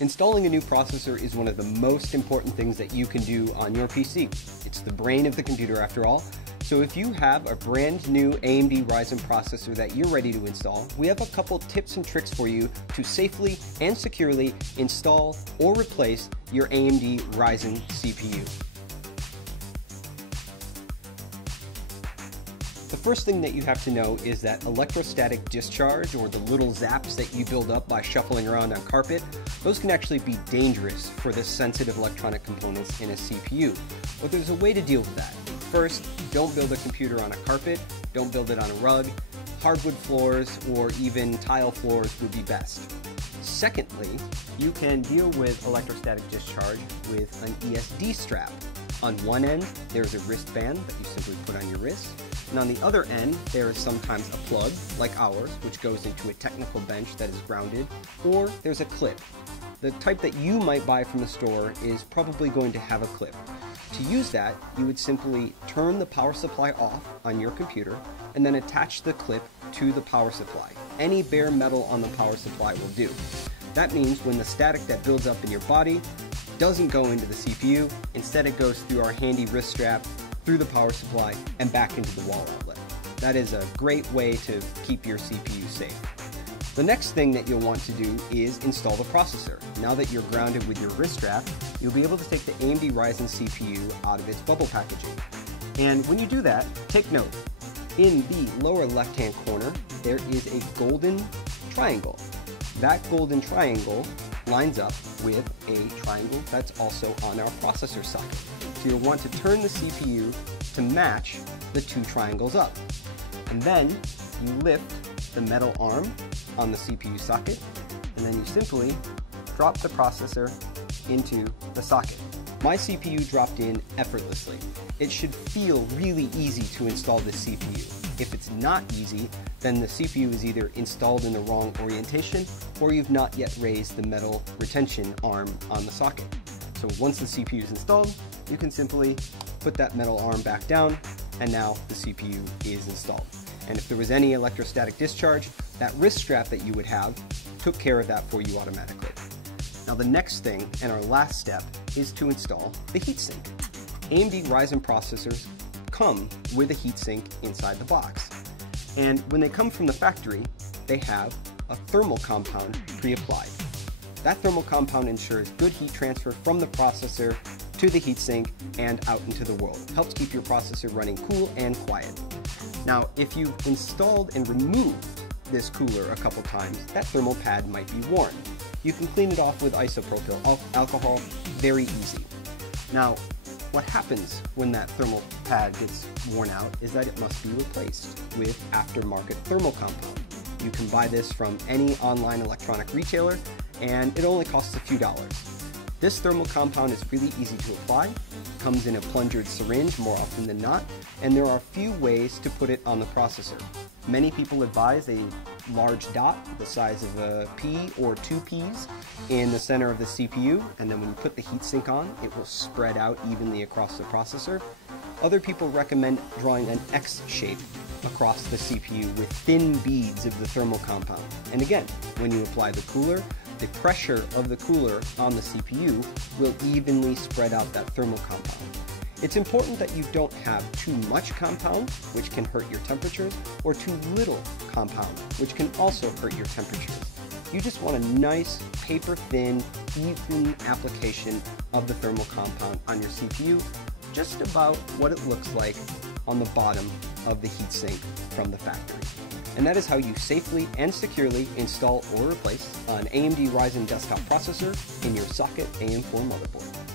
Installing a new processor is one of the most important things that you can do on your PC. It's the brain of the computer after all. So if you have a brand new AMD Ryzen processor that you're ready to install, we have a couple tips and tricks for you to safely and securely install or replace your AMD Ryzen CPU. The first thing that you have to know is that electrostatic discharge, or the little zaps that you build up by shuffling around on carpet, those can actually be dangerous for the sensitive electronic components in a CPU. But there's a way to deal with that. First, don't build a computer on a carpet, don't build it on a rug. Hardwood floors or even tile floors would be best. Secondly, you can deal with electrostatic discharge with an ESD strap. On one end, there's a wristband that you simply put on your wrist. And on the other end, there is sometimes a plug, like ours, which goes into a technical bench that is grounded, or there's a clip. The type that you might buy from the store is probably going to have a clip. To use that, you would simply turn the power supply off on your computer and then attach the clip to the power supply. Any bare metal on the power supply will do. That means when the static that builds up in your body doesn't go into the CPU, instead it goes through our handy wrist strap, through the power supply, and back into the wall outlet. That is a great way to keep your CPU safe. The next thing that you'll want to do is install the processor. Now that you're grounded with your wrist strap, you'll be able to take the AMD Ryzen CPU out of its bubble packaging. And when you do that, take note. In the lower left-hand corner, there is a golden triangle. That golden triangle lines up with a triangle that's also on our processor socket. So you'll want to turn the CPU to match the two triangles up. And then you lift the metal arm on the CPU socket, and then you simply drop the processor into the socket. My CPU dropped in effortlessly. It should feel really easy to install this CPU. If it's not easy, then the CPU is either installed in the wrong orientation or you've not yet raised the metal retention arm on the socket. So once the CPU is installed, you can simply put that metal arm back down, and now the CPU is installed. And if there was any electrostatic discharge, that wrist strap that you would have took care of that for you automatically. Now the next thing, and our last step, is to install the heatsink. AMD Ryzen processors come with a heatsink inside the box. And when they come from the factory, they have a thermal compound pre-applied. That thermal compound ensures good heat transfer from the processor to the heatsink and out into the world. It helps keep your processor running cool and quiet. Now, if you've installed and removed this cooler a couple times, that thermal pad might be worn. You can clean it off with isopropyl alcohol, very easy. Now, what happens when that thermal pad gets worn out is that it must be replaced with aftermarket thermal compound. You can buy this from any online electronic retailer, and it only costs a few dollars. This thermal compound is really easy to apply, comes in a plungered syringe more often than not, and there are a few ways to put it on the processor. Many people advise a large dot the size of a pea or two peas in the center of the CPU, and then when you put the heatsink on, it will spread out evenly across the processor. Other people recommend drawing an X shape across the CPU with thin beads of the thermal compound. And again, when you apply the cooler, the pressure of the cooler on the CPU will evenly spread out that thermal compound. It's important that you don't have too much compound, which can hurt your temperatures, or too little compound, which can also hurt your temperatures. You just want a nice, paper-thin, even application of the thermal compound on your CPU, just about what it looks like on the bottom of the heatsink from the factory. And that is how you safely and securely install or replace an AMD Ryzen desktop processor in your Socket AM4 motherboard.